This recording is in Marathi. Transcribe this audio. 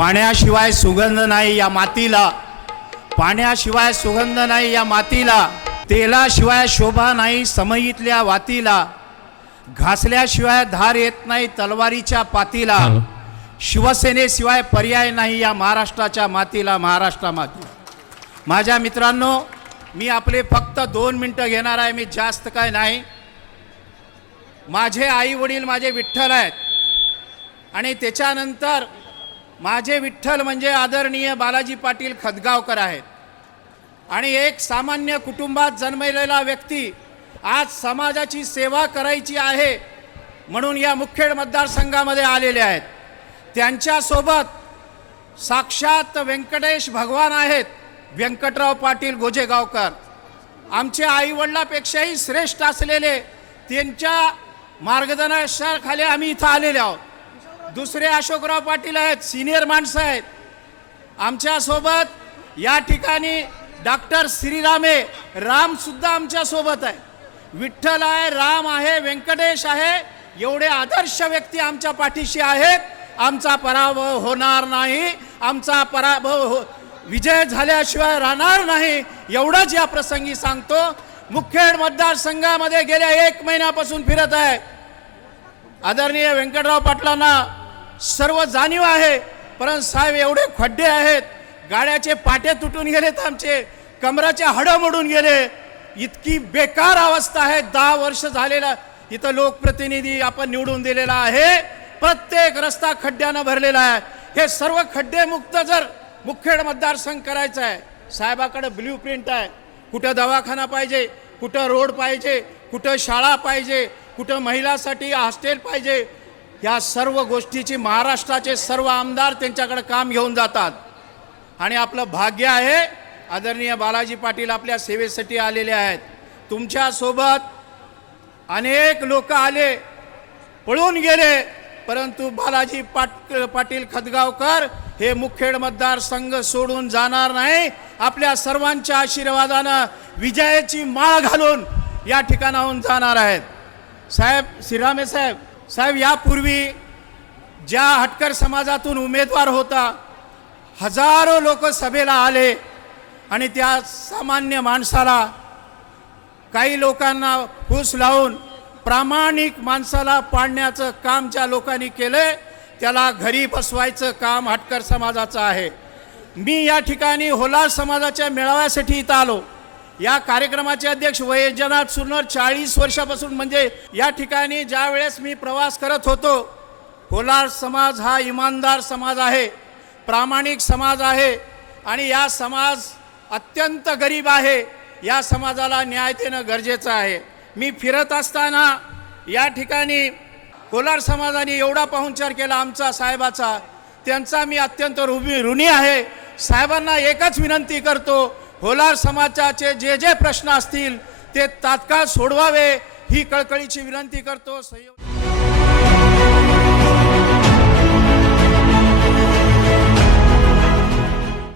पाण्याशिवाय सुगंध नाही या मातीला. पाण्याशिवाय सुगंध नाही या मातीला. तेलाशिवाय शोभा नाही समईतल्या वातीला. घासल्याशिवाय धार येत नाही तलवारीच्या पातीला. शिवसेनेशिवाय पर्याय नाही या महाराष्ट्राच्या मातीला महाराष्ट्रा माती. माझ्या मित्रांनो मी आपले फक्त दोन मिनटं घेणार आहे मी जास्त काय नाही. माझे आई वडील माझे विठ्ठल आहेत. आणि त्याच्यानंतर माझे विठ्ठल म्हणजे आदरणीय बालाजी पाटील खदगावकर आहेत. आणि एक सामान्य कुटुंबात जन्मलेला व्यक्ती आज समाजाची सेवा करायची आहे म्हणून या मुखेड मतदारसंघामध्ये आलेले आहेत. त्यांच्यासोबत साक्षात व्यंकटेश भगवान आहेत व्यंकटराव पाटील गोजेगावकर. आमच्या आईवडिलापेक्षाही श्रेष्ठ असलेले त्यांच्या मार्गदर्शनाखाली आम्ही इथं आलेले आहोत. दुसरे अशोकराव पाटील आहेत सिनियर माणसं आहेत. आमच्यासोबत या ठिकाणी डॉक्टर श्रीरामे रामसुद्धा आमच्यासोबत आहे विठ्ठल आहे राम आहे व्यंकटेश आहे एवढे आदर्श व्यक्ती आमच्या पाठीशी आहेत. आमचा पराभव होणार नाही आमचा पराभव हो विजय झाल्याशिवाय राहणार नाही एवढंच या प्रसंगी सांगतो. मुखेड मतदारसंघामध्ये गेल्या एक महिन्यापासून फिरत आहे. आदरणीय व्यंकटराव पाटलांना सर्व जाणीव आहे. परंतु साहेब एवढे खड्डे आहेत. गाड्याचे पाटे तुटून गेलेत आमचे. कमराचे हडं मोडून गेले. इतकी बेकार अवस्था आहे. दहा वर्ष झालेला इथं लोकप्रतिनिधी आपण निवडून दिलेला आहे. प्रत्येक रस्ता खड्ड्यानं भरलेला आहे. हे सर्व खड्डे मुक्त जर मुखेड मतदारसंघ करायचा आहे. साहेबाकडे ब्ल्यू प्रिंट आहे. कुठं दवाखाना पाहिजे कुठं रोड पाहिजे कुठं शाळा पाहिजे कुठं महिलासाठी हॉस्टेल पाहिजे या सर्व गोष्टीची महाराष्ट्राचे सर्व आमदार त्यांच्याकडे काम घेऊन जातात. आणि आपलं भाग्य आहे आदरणीय बालाजी पाटील आपल्या सेवेसाठी आलेले आहेत. तुमच्यासोबत अनेक लोक आले पळून गेले परंतु बालाजी पाट पाटील खदगावकर हे मुखेड मतदारसंघ सोडून जाणार नाही. आपल्या सर्वांच्या आशीर्वादानं विजयाची माळ घालून या ठिकाणाहून जाणार आहेत. साहेब श्रीरामे साहेब साहेब यापूर्वी ज्या हटकर समाजातून उमेदवार होता हजारो लोक सभेला आले आणि त्या सामान्य माणसाला काही लोकांना फूस लावून प्रामाणिक माणसाला पाडण्याचं काम ज्या लोकांनी केलंय त्याला घरी बसवायचं काम हटकर समाजाचं आहे. मी या ठिकाणी होलार समाजाच्या मेळाव्यासाठी इथं आलो. या कार्यक्रमाचे अध्यक्ष वैजनाथ सुरनर चाळीस वर्षापासून म्हणजे या ठिकाणी ज्या वेळेस मी प्रवास करत होतो होलार समाज हा इमानदार समाज आहे प्रामाणिक समाज आहे आणि या समाज अत्यंत गरीब आहे या समाजाला न्याय देणं गरजेचं आहे. मी फिरत असताना या ठिकाणी कोलार समाजाने एवढा पाहुणचार केला आमचा साहेबाचा त्यांचा मी अत्यंत रुबी ऋणी आहे. साहेबांना एकच विनंती करतो होलार समाजाचे जे जे प्रश्न असतील ते तात्काळ सोडवावे ही कळकळीची विनंती करतो. सहयोग